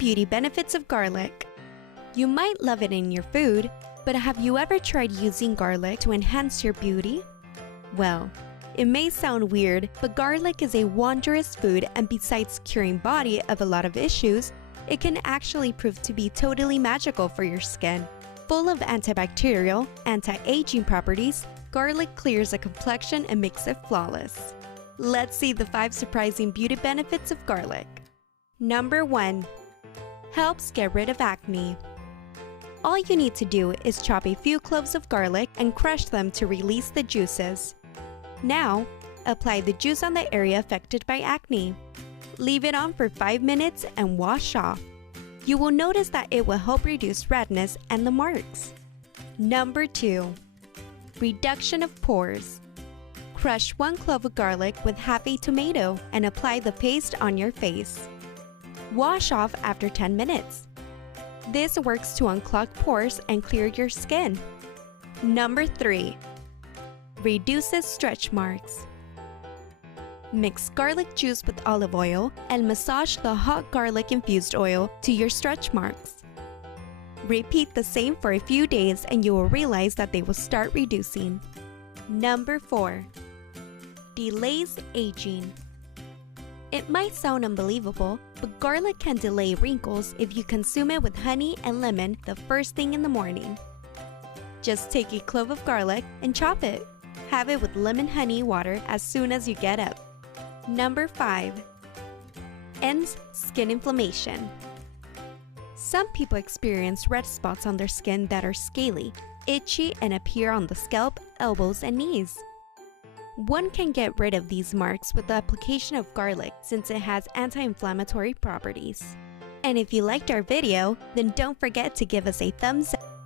Beauty benefits of garlic. You might love it in your food, but have you ever tried using garlic to enhance your beauty? Well, it may sound weird, but garlic is a wondrous food, and besides curing body of a lot of issues, it can actually prove to be totally magical for your skin. Full of antibacterial, anti-aging properties, garlic clears a complexion and makes it flawless. Let's see the 5 surprising beauty benefits of garlic. Number 1. Helps get rid of acne. All you need to do is chop a few cloves of garlic and crush them to release the juices. Now, apply the juice on the area affected by acne. Leave it on for 5 minutes and wash off. You will notice that it will help reduce redness and the marks. Number 2. Reduction of pores. Crush 1 clove of garlic with half a tomato and apply the paste on your face. Wash off after 10 minutes. This works to unclog pores and clear your skin. Number 3. Reduces stretch marks. Mix garlic juice with olive oil and massage the hot garlic-infused oil to your stretch marks. Repeat the same for a few days and you will realize that they will start reducing. Number 4. Delays aging. It might sound unbelievable, but garlic can delay wrinkles if you consume it with honey and lemon the first thing in the morning. Just take a clove of garlic and chop it. Have it with lemon honey water as soon as you get up. Number 5. Ends skin inflammation. Some people experience red spots on their skin that are scaly, itchy, and appear on the scalp, elbows, and knees. One can get rid of these marks with the application of garlic since it has anti-inflammatory properties. And if you liked our video, then don't forget to give us a thumbs up.